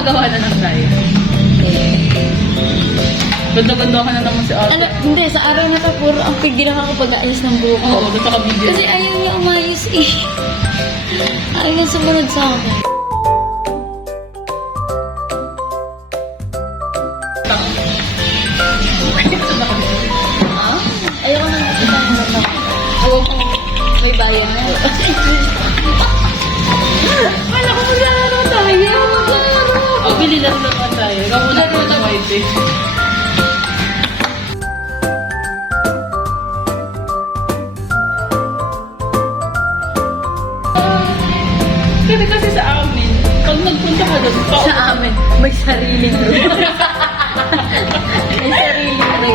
gumagawa na ng diet. Ganda-ganda ka na naman si ate. Ano, hindi, sa araw na to, puro ang pigil ako pag-aayos ng buhok ko. Oo, doon ka video. Kasi ayaw niya umayos eh. Ayaw niya sumunod sa akin. Ayoko nang nakita ng mata ko. Oo, may bayan na. Wala ko maglaro tayo. Oh, bili lang naman tayo. Ikaw muna po ng white eh. Kasi sa amin, pag nagpunta ka doon, Sa amin, may sariling room. May sariling room.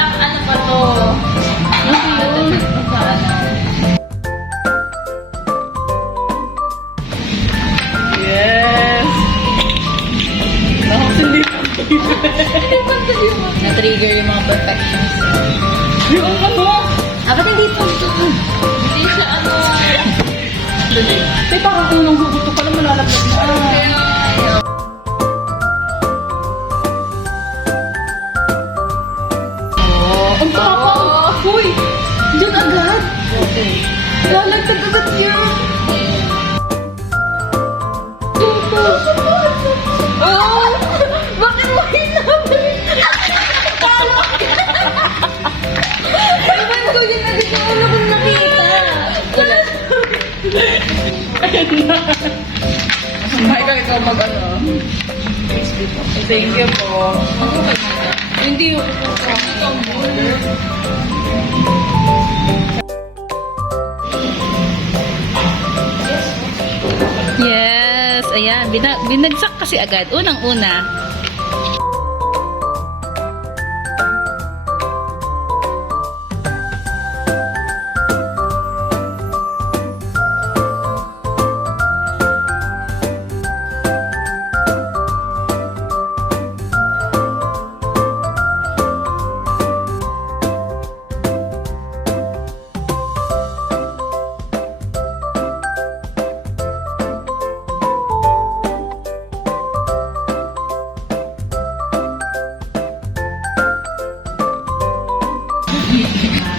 Ano pa to? Ano yun? Yes! Nakasindi ka. Na-trigger yung mga perfections. Yung ano? Ba't hindi ito? Hindi siya ano. Dali. May parang unang hugot ko pala malalaglag na. Oh, ang tapang. Uy! Diyan agad. Okay. Lalagtag agad yun. Oh! Bakit mo hinabalik? Ewan ko yun agad yung ulo kong nakita. Wala. Ayan na. Michael, ikaw mag-ano? Thank you po. Hindi ako Yes, ayan. Binagsak kasi agad. Unang-una.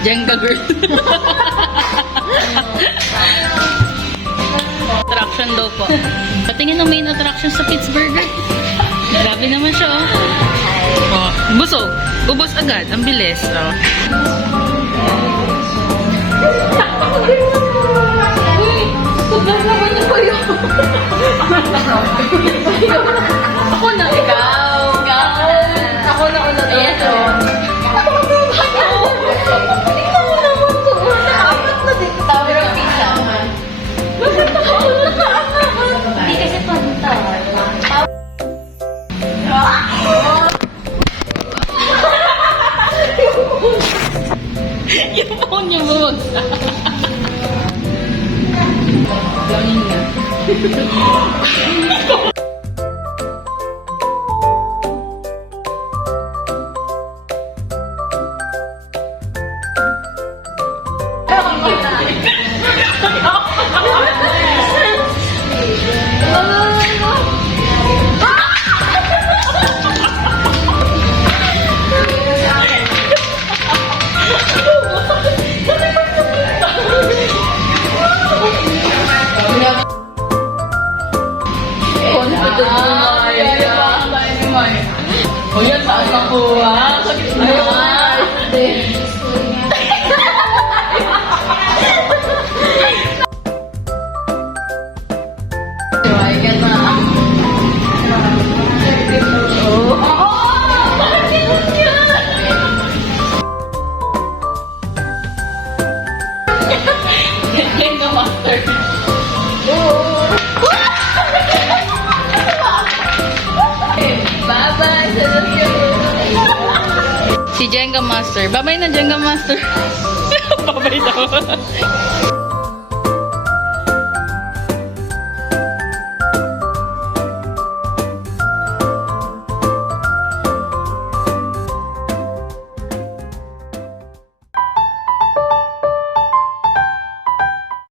Jenga girl. Attraction daw po. Patingin ng main attraction sa Pittsburgh. Grabe naman siya, oh. Oh, busog. Ubos agad. Ang bilis, oh. Sobrang naman ako yun. Ako na. Ikaw. Ako na una to. Ayan o. Ikaw naman ko. Naapat na din. Tower of Pisa. Bakit nakauna ka? Hindi kasi pantay. Yung phone niya bumagsak. Langin nga. O yan, taas ang kuha. Sakit na yun. Jenga master. Bye-bye. Si Jenga master. Babay na Jenga master. Babay daw.